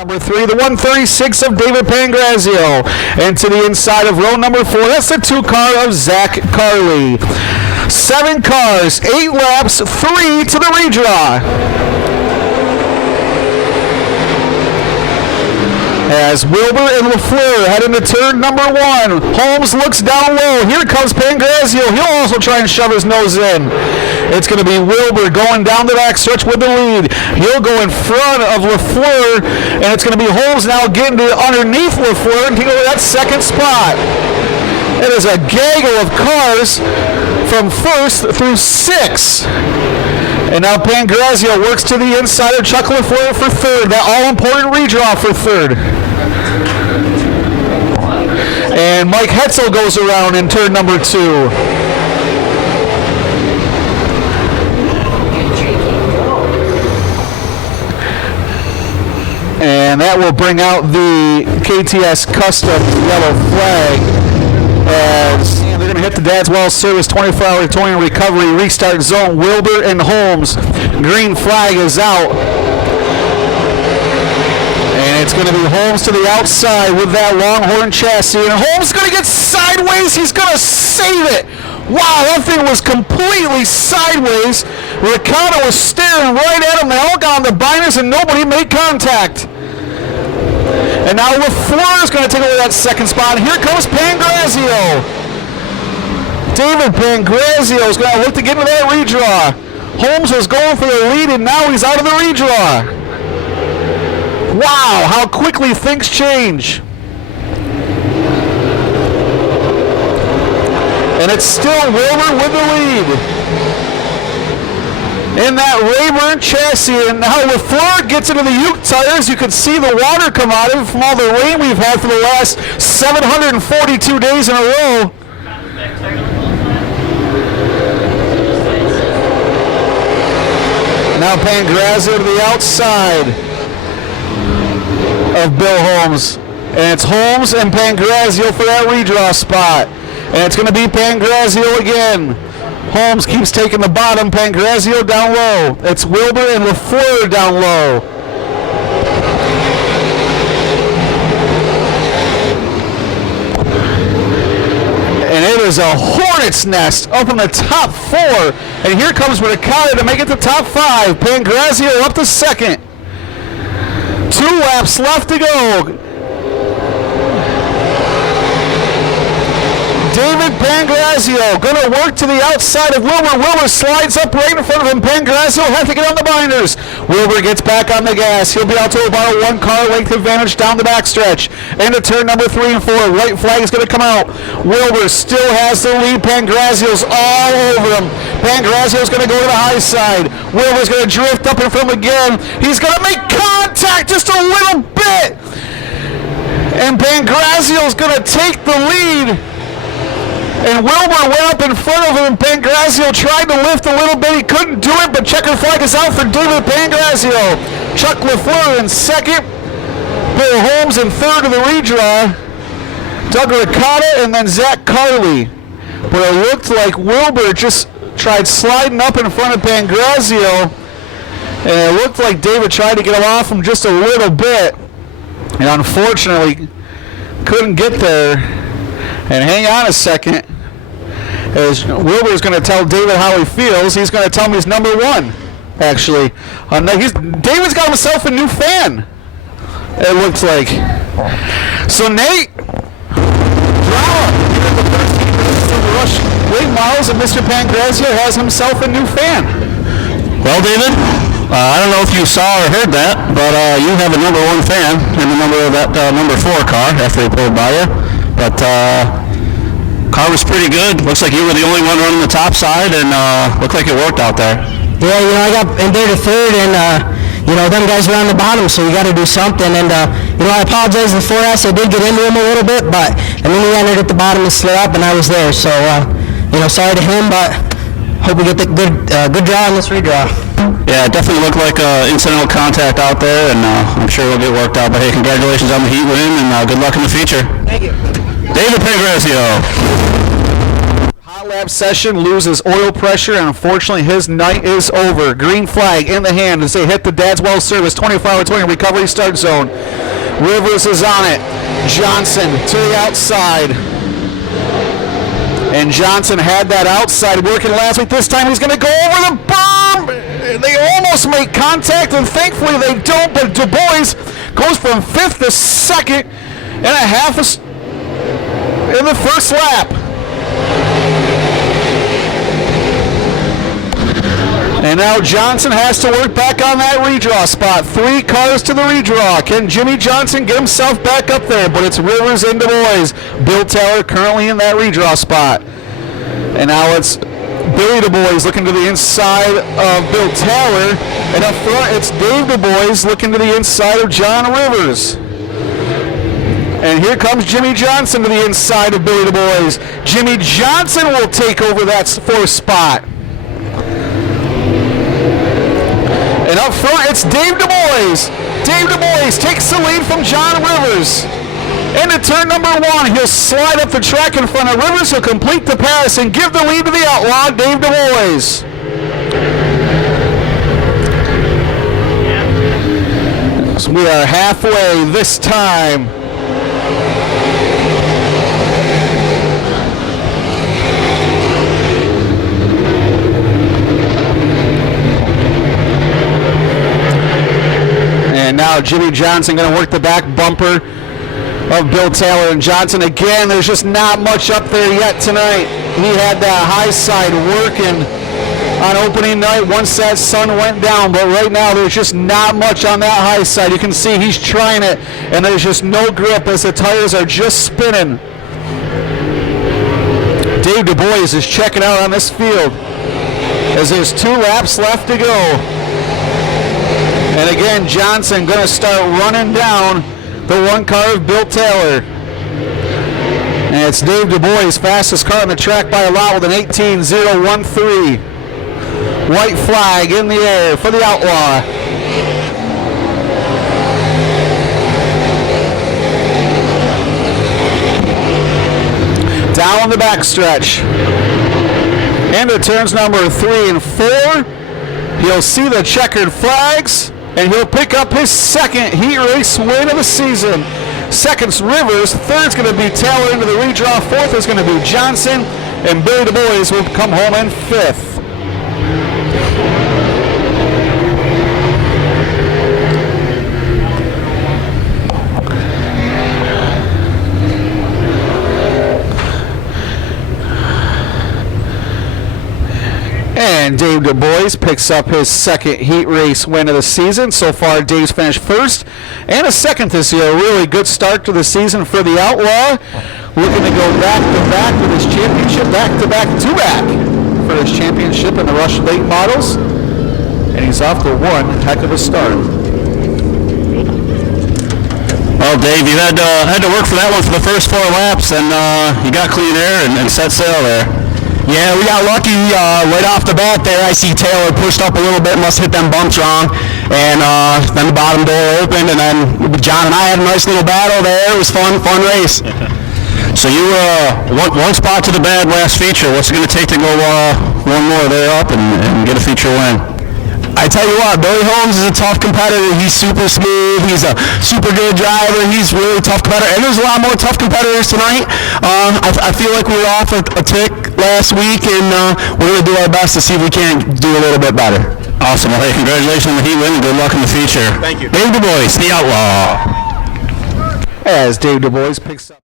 Number 3, the 136 of David Pangrazio. And to the inside of row number 4, that's the 2 car of Zach Carley. 7 cars, 8 laps, 3 to the redraw. As Wilbur and LaFleur head into turn number 1. Holmes looks down low. Here comes Pangrazio. He'll also try and shove his nose in. It's going to be Wilbur going down the backstretch with the lead. He'll go in front of LaFleur, and it's going to be Holmes now getting to underneath LaFleur and taking over that second spot. It is a gaggle of cars from first through 6. And now Pangrazio works to the inside of Chuck LaFleur for third. That all-important redraw for third. And Mike Hetzel goes around in turn number 2. And that will bring out the KTS Custom yellow flag as they're going to hit the Dad's Well Service 24-hour towing and recovery restart zone. Wilbur and Holmes. Green flag is out. And it's going to be Holmes to the outside with that Longhorn chassis. And Holmes is going to get sideways. He's going to save it. Wow, that thing was completely sideways. Ricardo was staring right at him. They all got on the binders and nobody made contact. And now LaFleur is going to take over that second spot. And here comes Pangrazio. David Pangrazio is going to look to get into that redraw. Holmes was going for the lead, and now he's out of the redraw. Wow, how quickly things change. And it's still Wilbur with the lead in that Rayburn chassis. And now LaFleur gets into the Uke tires. You can see the water come out of it from all the rain we've had for the last 742 days in a row. Now Pangrazio to the outside of Bill Holmes. And it's Holmes and Pangrazio for that redraw spot. And it's going to be Pangrazio again. Holmes keeps taking the bottom. Pangrazio down low. It's Wilbur and LaFleur down low. And it is a hornet's nest up in the top 4. And here comes Ricardo to make it to top 5. Pangrazio up to second. 2 laps left to go. David Pangrazio going to work to the outside of Wilbur. Wilbur slides up right in front of him. Pangrazio will have to get on the binders. Wilbur gets back on the gas. He'll be out to about a 1-car length advantage down the backstretch. Into turn number 3 and 4. White flag is going to come out. Wilbur still has the lead. Pangrazio's all over him. Pangrazio's going to go to the high side. Wilbur's going to drift up in front of him again. He's going to make contact just a little bit. And Pangrazio's going to take the lead. And Wilbur went up in front of him. Pangrazio tried to lift a little bit. He couldn't do it, but checker flag is out for David Pangrazio. Chuck LaFleur in second. Bill Holmes in third of the redraw. Doug Ricotta and then Zach Carley. But it looked like Wilbur just tried sliding up in front of Pangrazio. And it looked like David tried to get him off him just a little bit. And unfortunately, couldn't get there. And hang on a second, as Wilbur is going to tell David how he feels. He's going to tell him he's number 1, actually. David's got himself a new fan, it looks like. So Nate Brown, the 13 Rush late models, and Mr. Pangrazio has himself a new fan. Well, David, I don't know if you saw or heard that, but you have a number 1 fan in the number of that number 4 car after he pulled by you. But car was pretty good. Looks like you were the only one running the top side, and looked like it worked out there. Yeah, I got in there to third, and them guys were on the bottom, so we got to do something. And I apologize to 4S. I did get into him a little bit, but and then he entered at the bottom and slid up, and I was there. So sorry to him, but hope we get the good draw on this redraw. Yeah, it definitely looked like incidental contact out there, and I'm sure it'll get worked out. But hey, congratulations on the heat win, and good luck in the future. Thank you. David Pangrazio. Hot lap session, loses oil pressure, and unfortunately his night is over. Green flag in the hand as they hit the Dadswell service. 24-hour-20 recovery start zone. Rivers is on it. Johnson to the outside. And Johnson had that outside working last week. This time he's going to go over the berm. They almost make contact, and thankfully they don't, but Du Bois goes from 5th to 2nd and a half in the first lap. And now Johnson has to work back on that redraw spot. 3 cars to the redraw. Can Jimmy Johnson get himself back up there? But it's Rivers and Du Bois. Bill Taylor currently in that redraw spot. And now it's Billy Du Bois looking to the inside of Bill Taylor. And up front it's Dave Du Bois looking to the inside of John Rivers. And here comes Jimmy Johnson to the inside of Billy Du Bois. Jimmy Johnson will take over that 4th spot. And up front, it's Dave Du Bois. Dave Du Bois takes the lead from John Rivers. Into turn number 1, he'll slide up the track in front of Rivers. He'll complete the pass and give the lead to the outlaw, Dave Du Bois. So we are halfway this time. And now Jimmy Johnson going to work the back bumper of Bill Taylor. And Johnson again, there's just not much up there yet tonight. He had that high side working on opening night once that sun went down. But right now there's just not much on that high side. You can see he's trying it, and there's just no grip as the tires are just spinning. Dave Du Bois is checking out on this field as there's 2 laps left to go. And again, Johnson going to start running down the 1 car of Bill Taylor. And it's Dave Du Bois, fastest car on the track by a lot with an 18.013. White flag in the air for the outlaw. Down the backstretch. Into turns number 3 and 4. He'll see the checkered flags, and he'll pick up his 2nd heat race win of the season. 2nd's Rivers, 3rd's going to be Taylor into the redraw, 4th is going to be Johnson, and Billy Du Bois will come home in 5th. And Dave Du Bois picks up his 2nd heat race win of the season. So far, Dave's finished 1st and a 2nd this year. A really good start to the season for the Outlaw. Looking to go back-to-back with his championship, back-to-back for his championship in the Rush Late Models. And he's off to one heck of a start. Well, Dave, you had to work for that one for the first 4 laps, and you got clean air and set sail there. Yeah, we got lucky right off the bat there. I see Taylor pushed up a little bit, must hit them bumps wrong. And then the bottom door opened, and then John and I had a nice little battle there. It was fun race. So you one spot to the bad last feature. What's it going to take to go one more there up and get a feature win? I tell you what, Billy Holmes is a tough competitor. He's super smooth. He's a super good driver. He's really a tough competitor. And there's a lot more tough competitors tonight. I feel like we were off a tick last week, and we're going to do our best to see if we can't do a little bit better. Awesome. Well, hey, congratulations on the heat win and good luck in the feature. Thank you. Dave Du Bois, the Outlaw. As Dave Du Bois picks up.